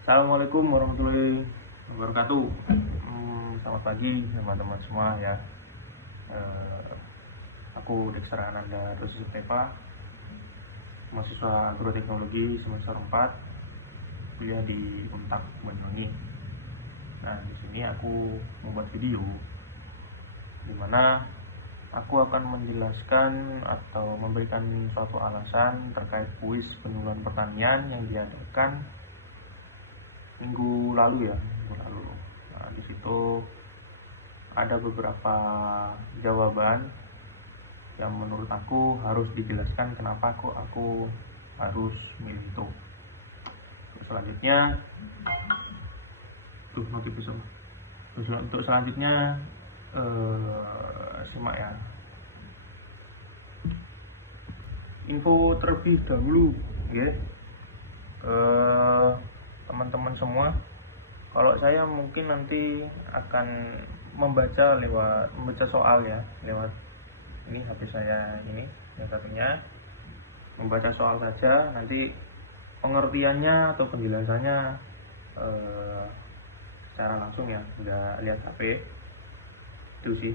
Assalamualaikum warahmatullahi wabarakatuh. Selamat pagi teman-teman semua ya. Aku Dexter Ananda dosen IPA, mahasiswa agroteknologi semester 4, kuliah di Untak Banyuwangi. Nah, di sini aku membuat video di mana aku akan menjelaskan atau memberikan suatu alasan terkait kuis penyuluhan pertanian yang diadakan minggu lalu. Nah, di situ ada beberapa jawaban yang menurut aku harus dijelaskan kenapa kok aku harus milih itu. Selanjutnya untuk selanjutnya simak ya. Info terlebih dahulu ya. Teman-teman semua, kalau saya mungkin nanti akan membaca soal ya lewat ini HP saya ini yang satunya, membaca soal saja, nanti pengertiannya atau penjelasannya secara langsung ya, nggak lihat HP itu sih.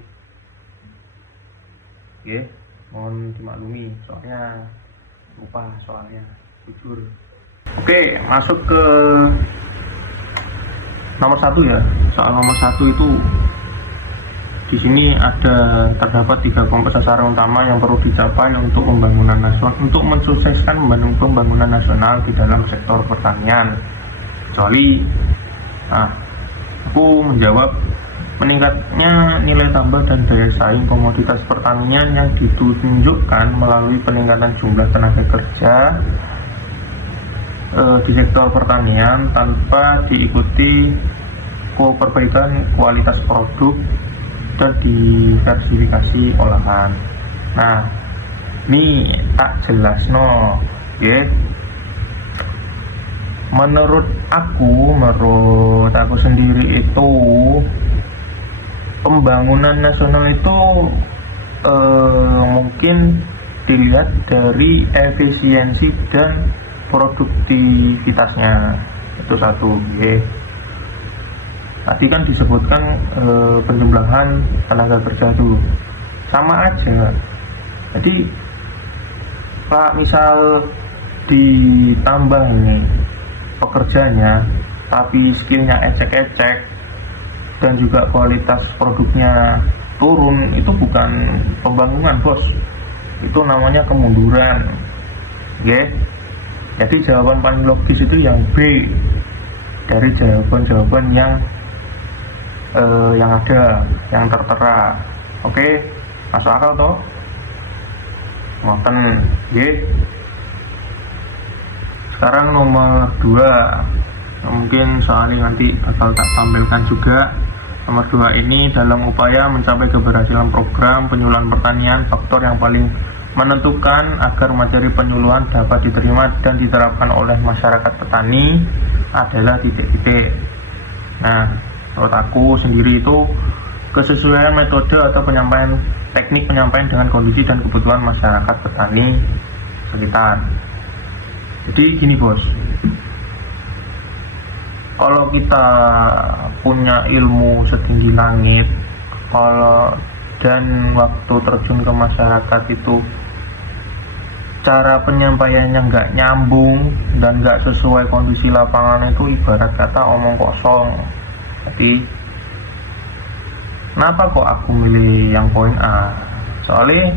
Oke, mohon dimaklumi soalnya lupa soalnya, jujur. Oke, masuk ke nomor 1 ya. Soal nomor 1 itu di sini terdapat 3 komponen sasaran utama yang perlu dicapai untuk pembangunan nasional, untuk mensukseskan pembangunan nasional di dalam sektor pertanian. Aku menjawab meningkatnya nilai tambah dan daya saing komoditas pertanian yang ditunjukkan melalui peningkatan jumlah tenaga kerja di sektor pertanian tanpa diikuti perbaikan kualitas produk dan diversifikasi olahan. Nah, ini tak jelas ya. Menurut aku sendiri itu pembangunan nasional itu mungkin dilihat dari efisiensi dan produktivitasnya, itu satu ya. Tadi kan disebutkan penjumlahan tenaga kerja dulu sama aja. Jadi Pak misal ditambah nih pekerjanya tapi skillnya ecek-ecek dan juga kualitas produknya turun, itu bukan pembangunan bos, itu namanya kemunduran ya. Jadi jawaban paling logis itu yang B dari jawaban-jawaban yang ada, yang tertera. Oke, masuk akal toh? Ngoten nggih. Sekarang nomor 2, mungkin soalnya nanti bakal tak tampilkan juga. Nomor 2 ini, dalam upaya mencapai keberhasilan program penyuluhan pertanian, faktor yang paling menentukan agar materi penyuluhan dapat diterima dan diterapkan oleh masyarakat petani adalah titik-titik. Nah, menurut aku sendiri itu kesesuaian metode atau teknik penyampaian dengan kondisi dan kebutuhan masyarakat petani sekitar. Jadi gini bos, kalau kita punya ilmu setinggi langit, dan waktu terjun ke masyarakat itu cara penyampaiannya nggak nyambung dan nggak sesuai kondisi lapangan, itu ibarat kata omong kosong. Jadi kenapa kok aku milih yang poin A? Soalnya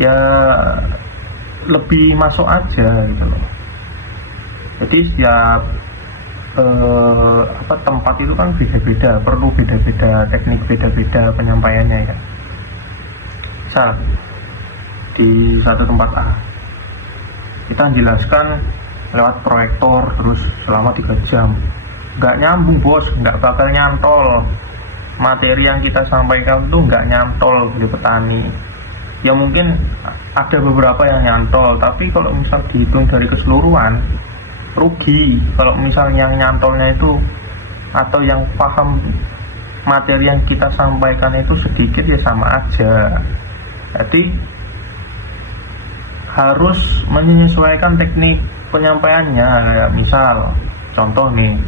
ya lebih masuk aja gitu loh. Jadi setiap tempat itu kan beda-beda, perlu beda-beda teknik, beda-beda penyampaiannya ya. Misal di satu tempat A kita jelaskan lewat proyektor terus selama 3 jam, nggak nyambung bos, nggak bakal nyantol. Materi yang kita sampaikan tuh nggak nyantol di petani. Ya mungkin ada beberapa yang nyantol, tapi kalau misal dihitung dari keseluruhan rugi. Kalau misalnya yang nyantolnya itu atau yang paham materi yang kita sampaikan itu sedikit, ya sama aja. Jadi harus menyesuaikan teknik penyampaiannya. Kayak misal contohnya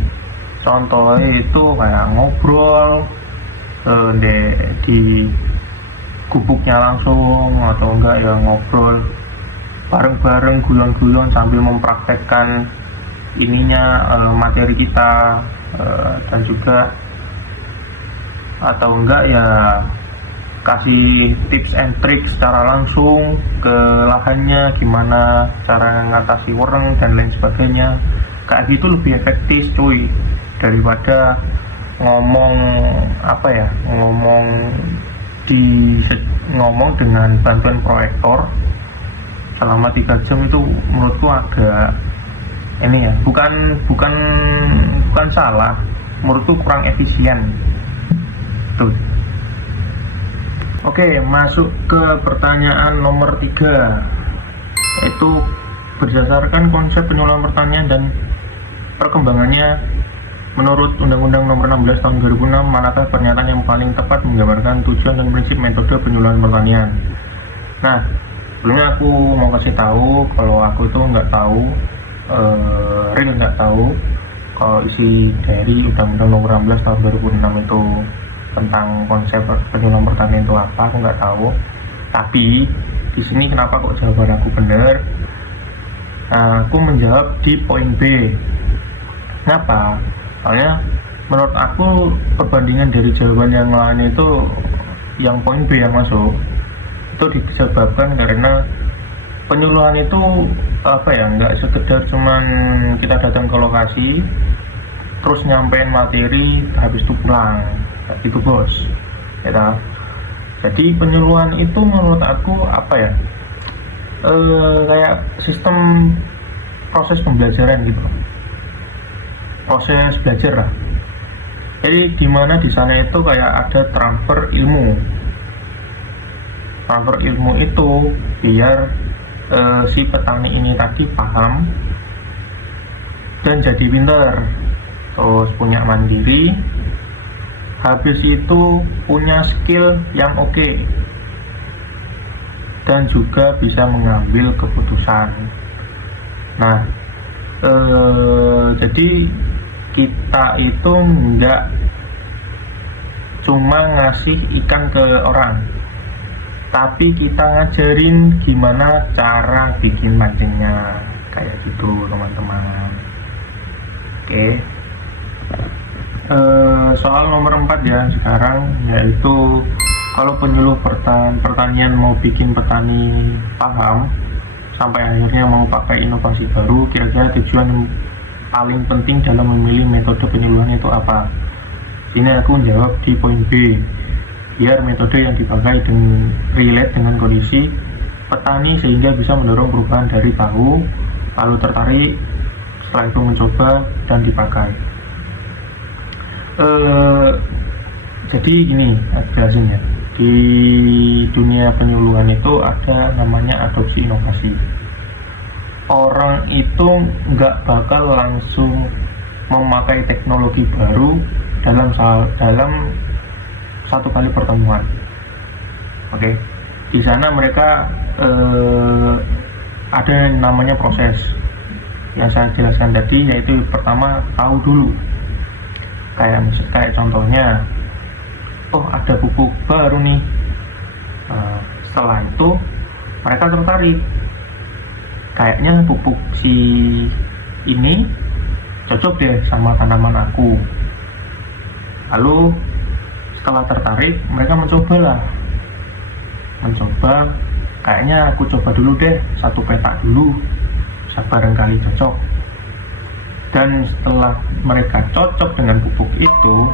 itu kayak ngobrol di gubuknya langsung, atau enggak ya ngobrol bareng-bareng guyon-guyon sambil mempraktekkan materi kita, dan juga atau enggak ya kasih tips and trick secara langsung ke lahannya, gimana cara ngatasi wareng dan lain sebagainya. Kayak gitu lebih efektif cuy, daripada ngomong dengan bantuan proyektor selama 3 jam. Itu menurutku agak bukan salah, menurutku kurang efisien tuh. Oke, masuk ke pertanyaan nomor 3, yaitu berdasarkan konsep penyuluhan pertanian dan perkembangannya menurut Undang-Undang Nomor 16 Tahun 2006, manakah pernyataan yang paling tepat menggambarkan tujuan dan prinsip metode penyuluhan pertanian? Nah, sebelumnya aku mau kasih tahu kalau aku itu nggak tahu kalau isi dari Undang-Undang Nomor 16 Tahun 2006 itu tentang konsep penyuluhan pertanian itu apa, aku nggak tahu. Tapi di sini kenapa kok jawaban aku benar? Aku menjawab di poin B. Kenapa? Soalnya menurut aku perbandingan dari jawaban yang lain itu yang poin B yang masuk itu disebabkan karena penyuluhan itu nggak sekedar cuman kita datang ke lokasi terus nyampein materi habis itu pulang gitu bos ya. Jadi penyuluhan itu menurut aku kayak sistem proses pembelajaran gitu, proses belajar lah. Jadi dimana di sana itu kayak ada transfer ilmu itu biar si petani ini tadi paham dan jadi pinter, terus punya mandiri, habis itu punya skill yang oke, dan juga bisa mengambil keputusan. Nah, jadi kita itu nggak cuma ngasih ikan ke orang, tapi kita ngajarin gimana cara bikin mancingnya, kayak gitu teman-teman. Oke. Soal nomor 4 ya sekarang, yaitu kalau penyuluh pertanian mau bikin petani paham sampai akhirnya mau pakai inovasi baru, kira-kira tujuan yang paling penting dalam memilih metode penyuluhan itu apa? Ini aku menjawab di poin B, biar metode yang dipakai relate dengan kondisi petani sehingga bisa mendorong perubahan dari tahu lalu tertarik, setelah itu mencoba dan dipakai. Jadi gini, aku jelasin ya. Di dunia penyuluhan itu ada namanya adopsi inovasi. Orang itu nggak bakal langsung memakai teknologi baru dalam satu kali pertemuan. Oke. Di sana mereka ada yang namanya proses yang saya jelaskan tadi, yaitu pertama tahu dulu. Kayak contohnya, oh ada pupuk baru nih. Setelah itu mereka tertarik, kayaknya pupuk si ini cocok deh sama tanaman aku. Lalu setelah tertarik mereka mencoba, kayaknya aku coba dulu deh 1 petak dulu, barangkali cocok. Dan setelah mereka cocok dengan pupuk itu,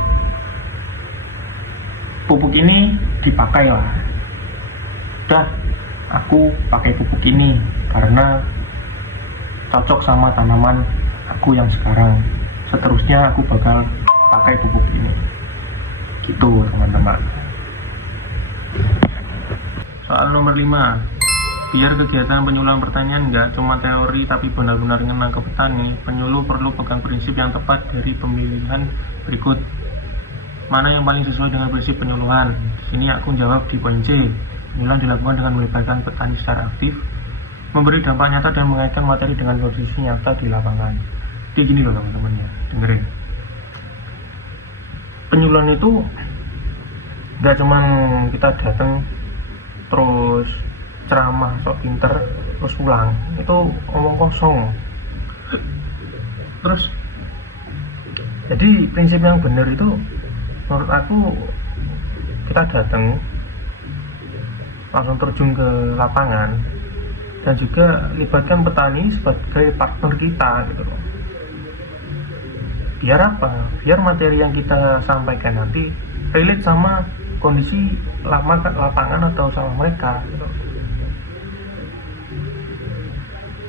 pupuk ini dipakai lah. Udah, aku pakai pupuk ini karena cocok sama tanaman aku yang sekarang. Seterusnya aku bakal pakai pupuk ini. Gitu teman-teman. Soal nomor 5, biar kegiatan penyuluhan pertanian nggak cuma teori tapi benar-benar ngena ke petani, penyuluh perlu pegang prinsip yang tepat dari pemilihan berikut. Mana yang paling sesuai dengan prinsip penyuluhan? Sini aku jawab di poin C. Penyuluhan dilakukan dengan melibatkan petani secara aktif, memberi dampak nyata dan mengaitkan materi dengan kondisi nyata di lapangan. Jadi gini loh teman-teman ya. dengerin. Penyuluhan itu gak cuman kita datang terus ceramah sok pinter terus pulang, itu omong kosong. Terus jadi prinsip yang benar itu menurut aku, kita datang langsung terjun ke lapangan dan juga libatkan petani sebagai partner kita gitu loh. Biar apa? Biar materi yang kita sampaikan nanti relate sama kondisi lapangan atau sama mereka gitu.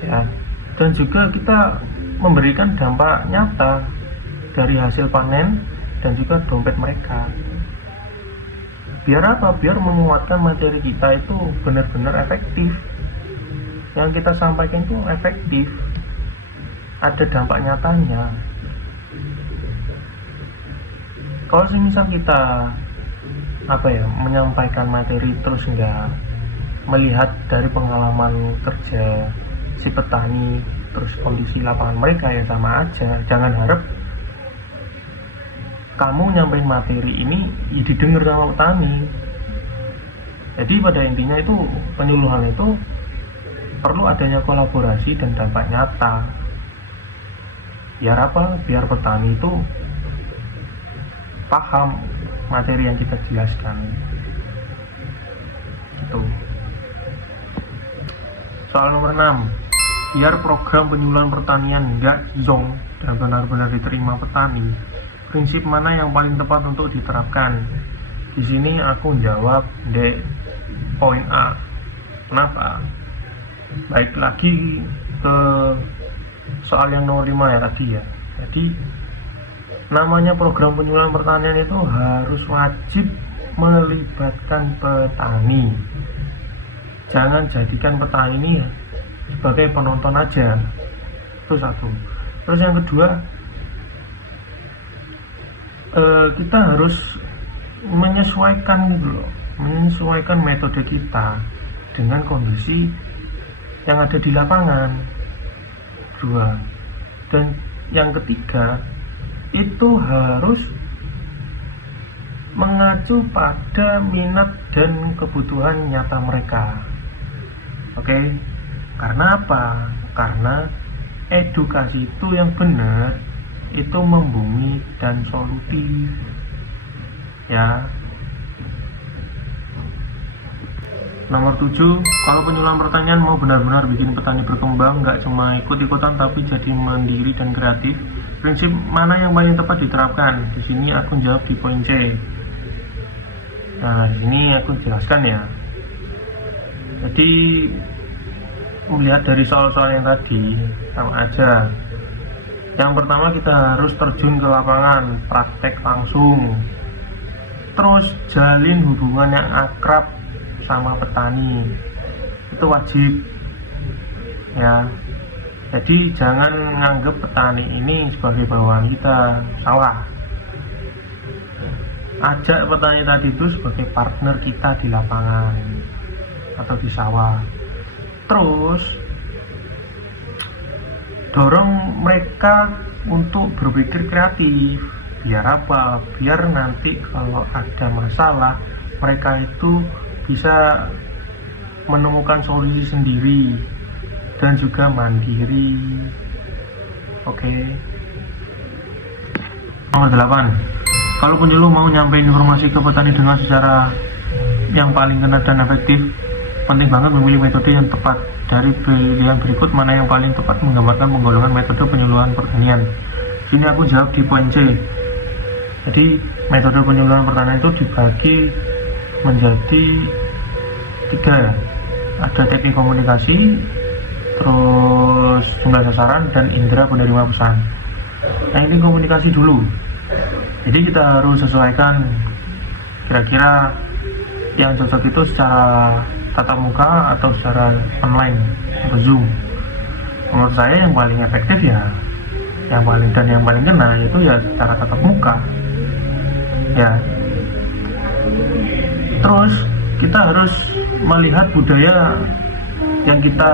Ya, dan juga kita memberikan dampak nyata dari hasil panen dan juga dompet mereka. Biar apa? Biar menguatkan materi kita itu benar-benar efektif. Yang kita sampaikan itu efektif, ada dampak nyatanya. Kalau semisal kita menyampaikan materi terus nggak melihat dari pengalaman kerja si petani terus kondisi lapangan mereka, ya sama aja. Jangan harap kamu nyampein materi ini didengar sama petani. Jadi pada intinya itu penyuluhan itu perlu adanya kolaborasi dan dampak nyata. Biar apa? Biar petani itu paham materi yang kita jelaskan. Itu. Soal nomor 6, biar program penyuluhan pertanian nggak zong dan benar-benar diterima petani, prinsip mana yang paling tepat untuk diterapkan? Di sini aku jawab di poin A. Kenapa? Baik lagi ke soal yang nomor 5 ya tadi ya. Jadi namanya program penyuluhan pertanian itu harus wajib melibatkan petani. Jangan jadikan petani ini sebagai penonton aja. Itu satu. Terus yang kedua, kita harus menyesuaikan gitu loh, menyesuaikan metode kita dengan kondisi yang ada di lapangan. Dua. Dan yang ketiga, itu harus mengacu pada minat dan kebutuhan nyata mereka. Oke? Karena apa? Karena edukasi itu yang benar itu membumi dan solutif. Ya. Nomor 7, kalau penyuluhan pertanian mau benar-benar bikin petani berkembang, nggak cuma ikut-ikutan tapi jadi mandiri dan kreatif, prinsip mana yang paling tepat diterapkan? Di sini aku jawab di poin C. Nah, di sini aku jelaskan ya. Jadi melihat dari soal-soal yang tadi sama aja. Yang pertama, kita harus terjun ke lapangan, praktek langsung. Terus jalin hubungan yang akrab sama petani. Itu wajib. Ya. Jadi jangan nganggap petani ini sebagai bawahan kita, salah. Ajak petani tadi itu sebagai partner kita di lapangan atau di sawah. Terus dorong mereka untuk berpikir kreatif. Biar apa? Biar nanti kalau ada masalah, mereka itu bisa menemukan solusi sendiri dan juga mandiri. Oke. Nomor 8, kalau penyuluh mau nyampein informasi ke petani dengan secara yang paling kena dan efektif, penting banget memilih metode yang tepat. Dari pilihan berikut, mana yang paling tepat menggambarkan penggolongan metode penyuluhan pertanian? Sini aku jawab di poin C. Jadi metode penyuluhan pertanian itu dibagi menjadi 3. Ada teknik komunikasi, terus jumlah sasaran, dan indera penerima pesan. Nah, ini komunikasi dulu. Jadi kita harus sesuaikan kira-kira yang cocok itu secara tatap muka atau secara online atau Zoom. Menurut saya yang paling efektif ya, yang paling kena itu ya secara tatap muka. Ya. Terus kita harus melihat budaya yang kita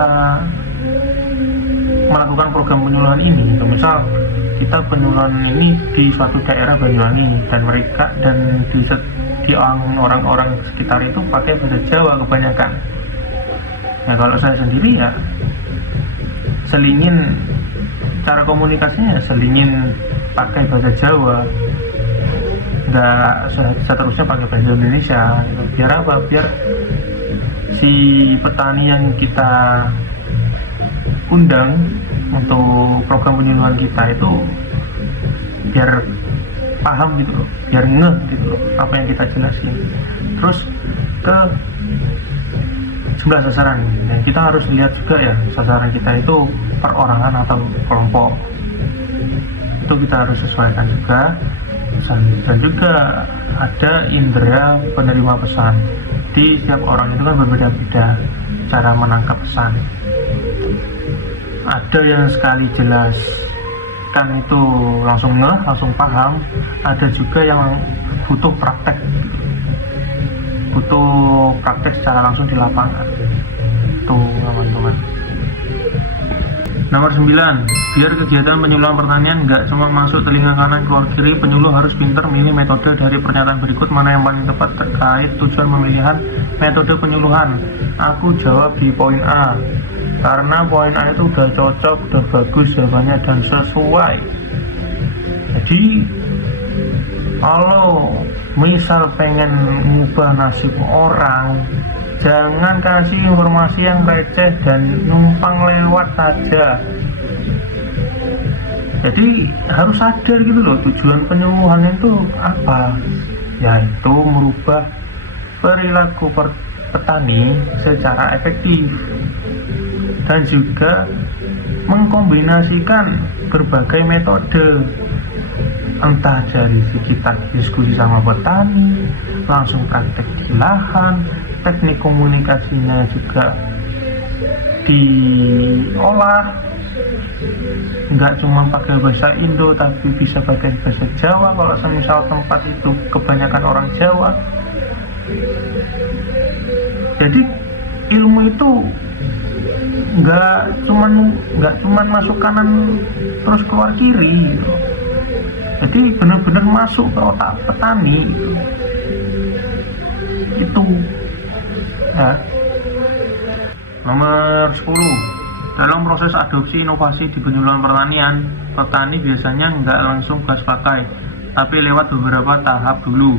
melakukan program penyuluhan ini. Misal kita penyuluhan ini di suatu daerah Banyuwangi dan mereka di orang-orang sekitar itu pakai bahasa Jawa kebanyakan. Nah kalau saya sendiri ya selingin cara komunikasinya, selingin pakai bahasa Jawa, nggak seterusnya pakai bahasa Indonesia. Biar apa? Biar si petani yang kita undang untuk program penyuluhan kita itu biar paham gitu loh, biar ngeh gitu loh apa yang kita jelasin. Terus ke jumlah sasaran, dan kita harus lihat juga ya sasaran kita itu perorangan atau kelompok, itu kita harus sesuaikan juga. Dan juga ada indera penerima pesan, di setiap orang itu kan berbeda-beda cara menangkap pesan. Ada yang sekali jelas kan itu langsung ngeh, langsung paham. Ada juga yang butuh praktek secara langsung di lapangan. Tuh teman-teman. Nomor 9, biar kegiatan penyuluhan pertanian nggak cuma masuk telinga kanan keluar kiri, penyuluh harus pintar milih metode. Dari pernyataan berikut mana yang paling tepat terkait tujuan pemilihan metode penyuluhan? Aku jawab di poin A, karena poin A itu udah cocok, udah bagus jawabannya dan sesuai. Jadi kalau misal pengen ngubah nasib orang, jangan kasih informasi yang receh dan numpang lewat saja. Jadi harus sadar gitu loh, tujuan penyuluhan itu apa, yaitu merubah perilaku petani secara efektif dan juga mengkombinasikan berbagai metode, entah dari kita diskusi sama petani, langsung praktek di lahan, teknik komunikasinya juga diolah, nggak cuma pakai bahasa Indo tapi bisa pakai bahasa Jawa kalau semisal tempat itu kebanyakan orang Jawa. Jadi ilmu itu nggak cuman masuk kanan terus keluar kiri gitu. Jadi benar-benar masuk ke otak petani gitu. Itu ya. Nomor 10, dalam proses adopsi inovasi di penyuluhan pertanian, petani biasanya nggak langsung gas pakai, tapi lewat beberapa tahap dulu.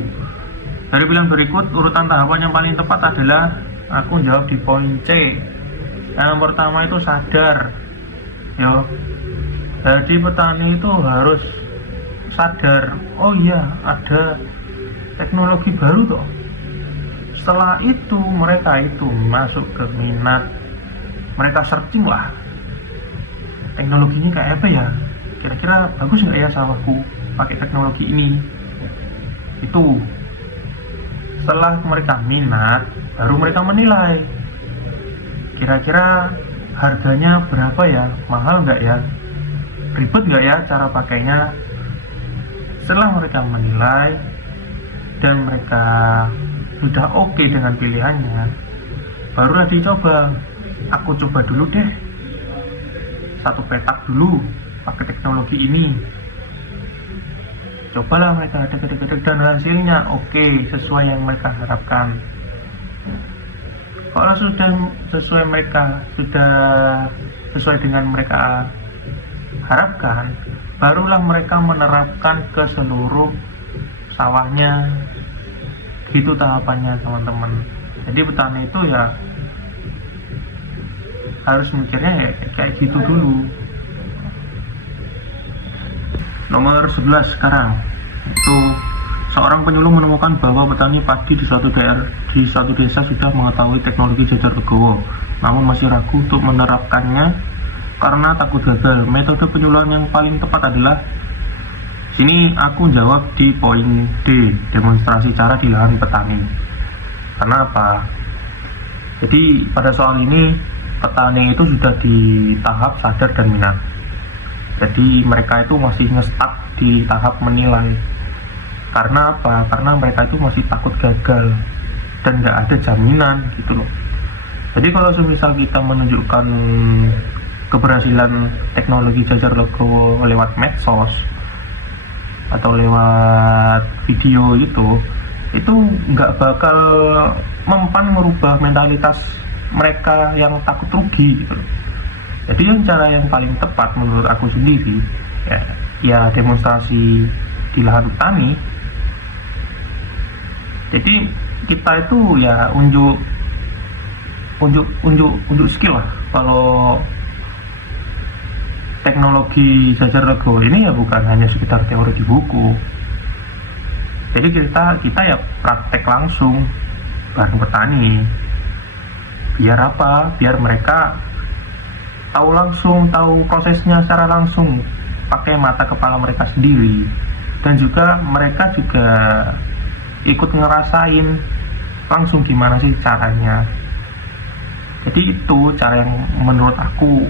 Dari pilihan berikut, urutan tahapan yang paling tepat adalah, aku jawab di poin C. Yang pertama itu sadar. Yo. Jadi petani itu harus sadar, oh iya ada teknologi baru toh. Setelah itu mereka itu masuk ke minat, mereka searching lah teknologinya kayak apa ya, kira-kira bagus nggak ya sawahku pakai teknologi ini. Itu setelah mereka minat, baru mereka menilai kira-kira harganya berapa ya, mahal nggak ya, ribet nggak ya cara pakainya. Setelah mereka menilai dan mereka sudah oke dengan pilihannya, barulah dicoba. Aku coba dulu deh satu petak dulu pakai teknologi ini. Cobalah mereka deg-deg dan hasilnya oke, sesuai yang mereka harapkan. Kalau sudah sesuai dengan mereka harapkan, barulah mereka menerapkan ke seluruh sawahnya. Gitu tahapannya teman-teman. Jadi petani itu ya harus mikirnya ya kayak gitu dulu. Nomor 11 sekarang itu, seorang penyuluh menemukan bahwa petani padi di suatu desa sudah mengetahui teknologi jajar legowo, namun masih ragu untuk menerapkannya karena takut gagal. Metode penyuluhan yang paling tepat adalah, sini aku jawab di poin D, demonstrasi cara di lahan petani. Kenapa? Jadi pada soal ini petani itu sudah di tahap sadar dan minat. Jadi mereka itu masih nge-stuck di tahap menilai. Karena apa? Karena mereka itu masih takut gagal dan nggak ada jaminan gitu loh. Jadi kalau semisal kita menunjukkan keberhasilan teknologi Jajar Lego lewat medsos atau lewat video itu nggak bakal mempan merubah mentalitas mereka yang takut rugi gitu. Jadi yang cara yang paling tepat menurut aku sendiri ya demonstrasi di lahan petani. Jadi kita itu ya unjuk skill lah. Kalau teknologi Jajar Lego ini ya bukan hanya sekedar teori di buku. Jadi kita ya praktek langsung bareng petani. Biar apa? Biar mereka tahu langsung, tahu prosesnya secara langsung, pakai mata kepala mereka sendiri. Dan juga mereka juga ikut ngerasain langsung gimana sih caranya. Jadi itu cara yang menurut aku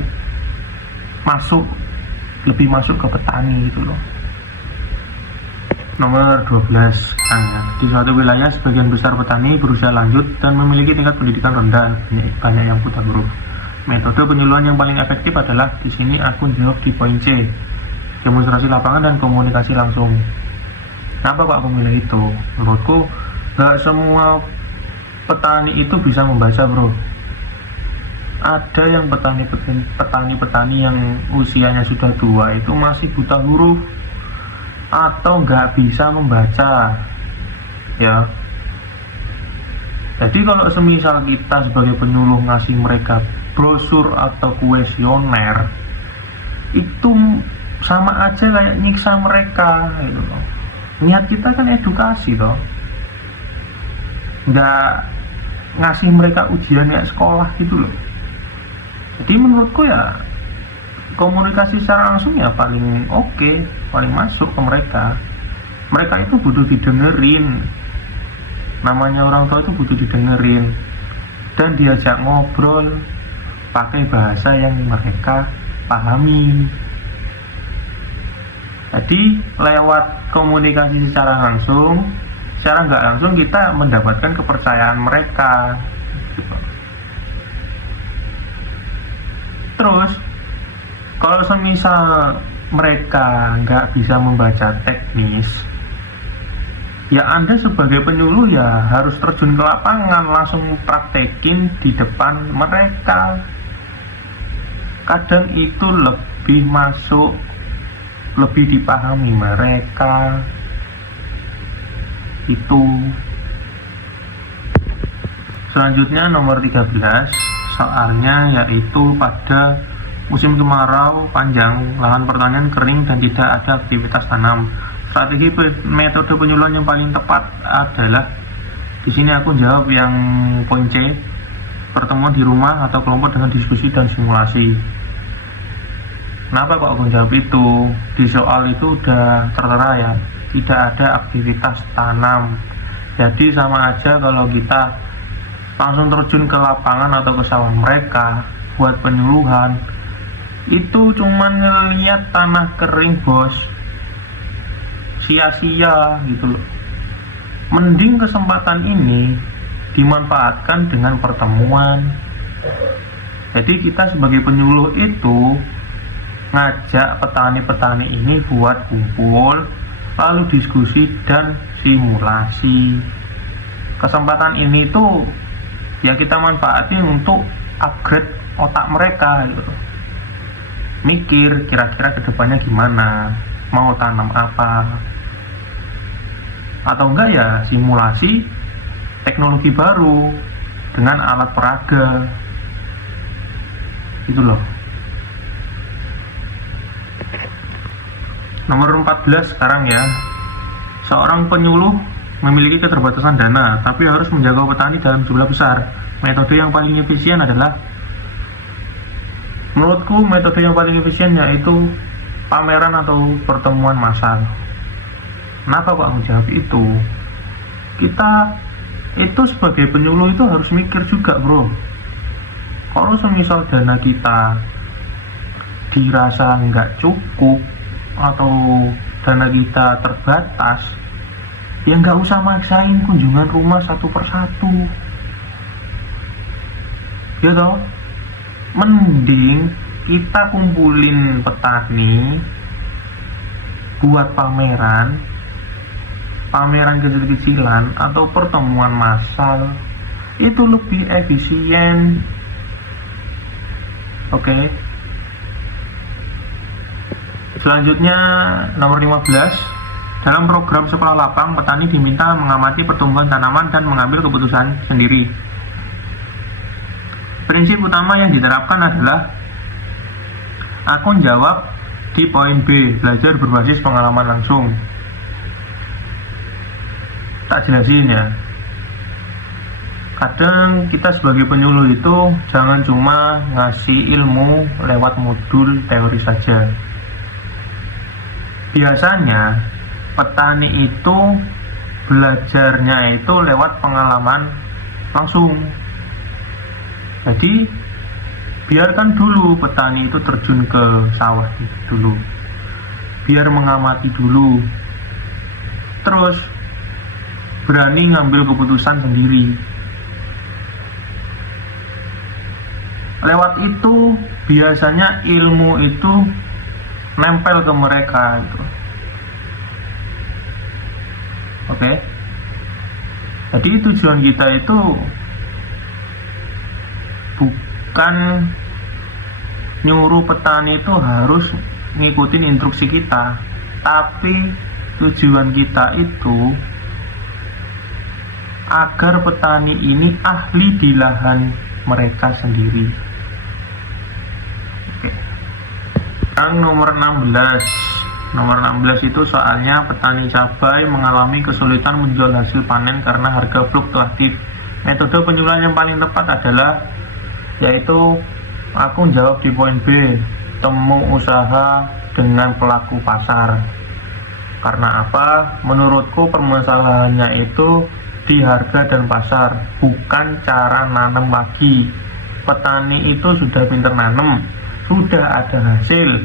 lebih masuk ke petani gitu loh. Nomor 12 di suatu wilayah sebagian besar petani berusia lanjut dan memiliki tingkat pendidikan rendah, banyak yang buta huruf. Metode penyuluhan yang paling efektif adalah di sini aku jawab di poin C, demonstrasi lapangan dan komunikasi langsung. Kenapa kok aku milih itu? Menurutku nggak semua petani itu bisa membaca, bro. Ada yang petani yang usianya sudah tua itu masih buta huruf atau nggak bisa membaca ya. Jadi kalau semisal kita sebagai penyuluh ngasih mereka brosur atau kuesioner, itu sama aja kayak nyiksa mereka gitu loh. Niat kita kan edukasi toh, nggak ngasih mereka ujian kayak sekolah gitu loh. Jadi menurutku ya komunikasi secara langsung ya paling oke, paling masuk ke mereka. Mereka itu butuh didengerin. Namanya orang tua itu butuh didengerin dan diajak ngobrol pakai bahasa yang mereka pahami. Jadi lewat komunikasi secara langsung, secara nggak langsung kita mendapatkan kepercayaan mereka. Terus kalau semisal mereka nggak bisa membaca teknis, ya Anda sebagai penyuluh ya harus terjun ke lapangan, langsung praktekin di depan mereka. Kadang itu lebih masuk, lebih dipahami mereka. Itu. Selanjutnya nomor 13, soalnya yaitu pada musim kemarau panjang, lahan pertanian kering dan tidak ada aktivitas tanam. Strategi metode penyuluhan yang paling tepat adalah di sini aku jawab yang poin C, pertemuan di rumah atau kelompok dengan diskusi dan simulasi. Kenapa kok aku jawab itu? Di soal itu udah tertera ya, tidak ada aktivitas tanam. Jadi sama aja kalau kita langsung terjun ke lapangan atau ke sawah mereka buat penyuluhan, itu cuman ngeliat tanah kering, bos. Sia-sia gitu loh. Mending kesempatan ini dimanfaatkan dengan pertemuan. Jadi kita sebagai penyuluh itu ngajak petani-petani ini buat kumpul, lalu diskusi dan simulasi. Kesempatan ini tuh ya kita manfaatin untuk upgrade otak mereka gitu. Mikir kira-kira kedepannya gimana, mau tanam apa, atau enggak ya simulasi teknologi baru dengan alat peraga gitu loh. Nomor 14 sekarang ya, seorang penyuluh memiliki keterbatasan dana tapi harus menjaga petani dalam jumlah besar. Metode yang paling efisien adalah, menurutku metode yang paling efisien yaitu pameran atau pertemuan massal. Kenapa kok aku jawab itu? Kita itu sebagai penyuluh itu harus mikir juga, bro. Kalau semisal dana kita dirasa nggak cukup atau dana kita terbatas, ya nggak usah maksain kunjungan rumah satu persatu, ya toh. Mending kita kumpulin petani buat pameran kecil-kecilan atau pertemuan massal, itu lebih efisien. Oke. Selanjutnya nomor 15. Dalam program sekolah lapang, petani diminta mengamati pertumbuhan tanaman dan mengambil keputusan sendiri. Prinsip utama yang diterapkan adalah akun jawab di poin B, belajar berbasis pengalaman langsung. Tak jelasin ya. Kadang kita sebagai penyuluh itu jangan cuma ngasih ilmu lewat modul teori saja. Biasanya petani itu belajarnya itu lewat pengalaman langsung. Jadi biarkan dulu petani itu terjun ke sawah dulu, biar mengamati dulu, terus berani ngambil keputusan sendiri. Lewat itu biasanya ilmu itu nempel ke mereka itu. Oke. Jadi tujuan kita itu bukan nyuruh petani itu harus ngikutin instruksi kita, tapi tujuan kita itu agar petani ini ahli di lahan mereka sendiri. Oke. Yang nomor 16. Nomor 16 itu soalnya petani cabai mengalami kesulitan menjual hasil panen karena harga fluktuatif. Metode penyuluhan yang paling tepat adalah yaitu aku jawab di poin B, temu usaha dengan pelaku pasar. Karena apa? Menurutku permasalahannya itu di harga dan pasar, bukan cara nanam lagi. Petani itu sudah pintar nanam, sudah ada hasil,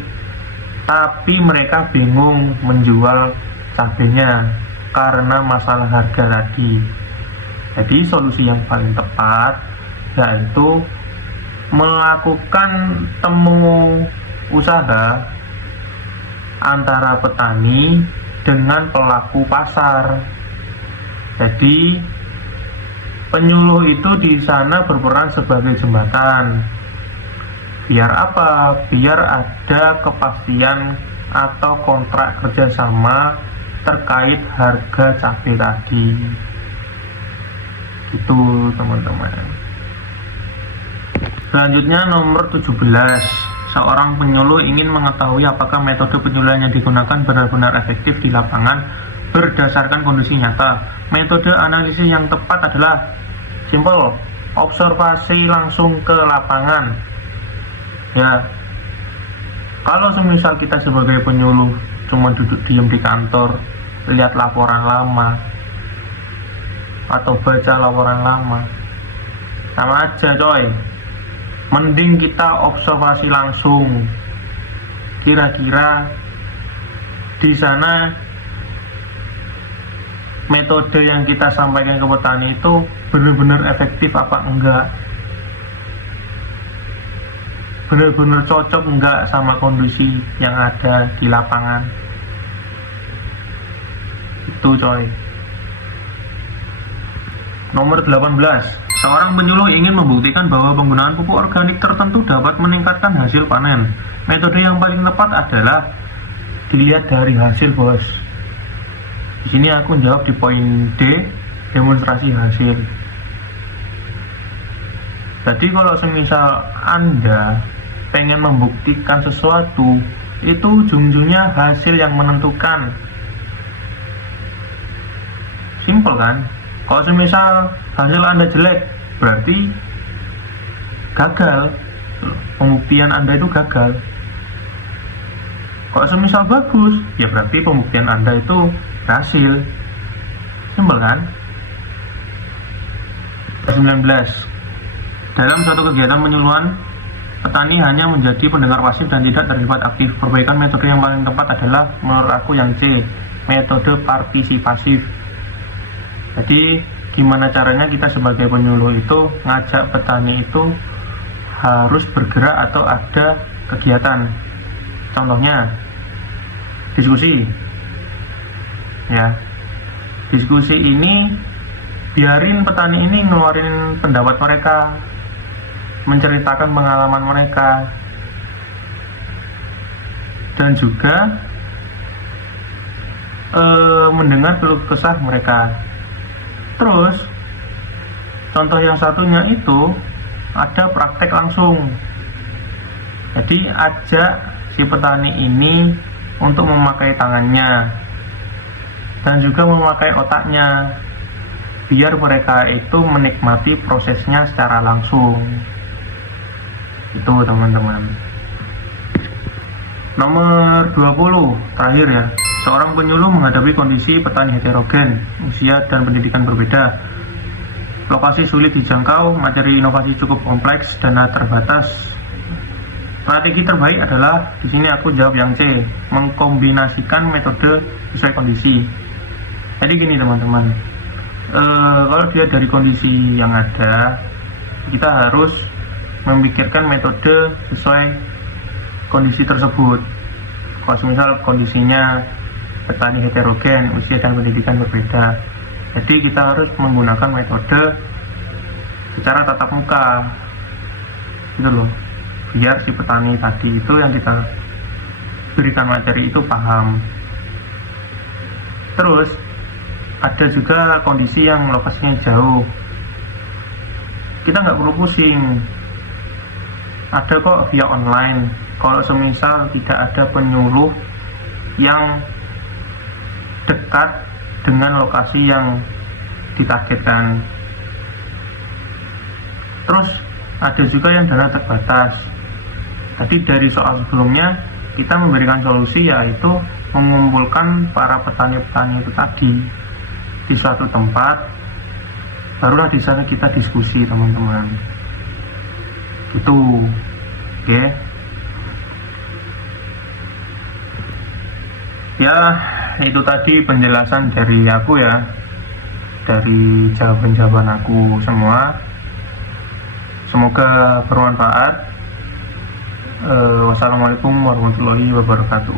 tapi mereka bingung menjual cabenya karena masalah harga tadi. Jadi solusi yang paling tepat yaitu melakukan temu usaha antara petani dengan pelaku pasar. Jadi penyuluh itu di sana berperan sebagai jembatan. Biar apa? Biar ada kepastian atau kontrak kerjasama terkait harga cabai tadi. Itu teman-teman. Selanjutnya nomor 17. Seorang penyuluh ingin mengetahui apakah metode penyuluhan yang digunakan benar-benar efektif di lapangan berdasarkan kondisi nyata. Metode analisis yang tepat adalah simple, observasi langsung ke lapangan. Ya, kalau semisal kita sebagai penyuluh cuma duduk diam di kantor, lihat laporan lama atau baca laporan lama, sama aja coy. Mending kita observasi langsung. Kira-kira di sana metode yang kita sampaikan ke petani itu benar-benar efektif apa enggak, benar-benar cocok enggak sama kondisi yang ada di lapangan. Itu coy. Nomor 18. Seorang penyuluh ingin membuktikan bahwa penggunaan pupuk organik tertentu dapat meningkatkan hasil panen. Metode yang paling tepat adalah dilihat dari hasil, bos. Di sini aku jawab di poin D, demonstrasi hasil. Jadi kalau semisal Anda pengen membuktikan sesuatu, itu ujung-ujungnya hasil yang menentukan. Simple kan? Kalau semisal hasil Anda jelek, berarti gagal. Pembuktian Anda itu gagal. Kalau semisal bagus, ya berarti pembuktian Anda itu berhasil. Simpel kan? 19. Dalam suatu kegiatan penyuluhan, petani hanya menjadi pendengar pasif dan tidak terlibat aktif. Perbaikan metode yang paling tepat adalah menurut aku yang C, metode partisipasif. Jadi gimana caranya kita sebagai penyuluh itu ngajak petani itu harus bergerak atau ada kegiatan. Contohnya diskusi, ya. Diskusi ini biarin petani ini ngeluarin pendapat mereka, menceritakan pengalaman mereka, dan juga mendengar keluh kesah mereka. Terus contoh yang satunya itu ada praktek langsung. Jadi ajak si petani ini untuk memakai tangannya dan juga memakai otaknya, biar mereka itu menikmati prosesnya secara langsung. Itu teman-teman. Nomor 20 terakhir ya. Seorang penyuluh menghadapi kondisi petani heterogen, usia dan pendidikan berbeda, lokasi sulit dijangkau, materi inovasi cukup kompleks, dana terbatas. Strategi terbaik adalah, di sini aku jawab yang C, mengkombinasikan metode sesuai kondisi. Jadi gini teman-teman, kalau dia dari kondisi yang ada, kita harus memikirkan metode sesuai kondisi tersebut. Kalau misal kondisinya petani heterogen, usia dan pendidikan berbeda, jadi kita harus menggunakan metode secara tatap muka, gitu loh, biar si petani tadi itu yang kita berikan materi itu paham. Terus ada juga kondisi yang lokasinya jauh, kita nggak perlu pusing, ada kok via online. Kalau semisal tidak ada penyuluh yang dekat dengan lokasi yang ditargetkan. Terus ada juga yang dana terbatas. Tadi dari soal sebelumnya kita memberikan solusi, yaitu mengumpulkan para petani-petani itu tadi di suatu tempat, barulah di sana kita diskusi teman-teman. Itu, oke. Ya, itu tadi penjelasan dari aku ya, dari jawaban-jawaban aku semua. Semoga bermanfaat. Wassalamualaikum warahmatullahi wabarakatuh.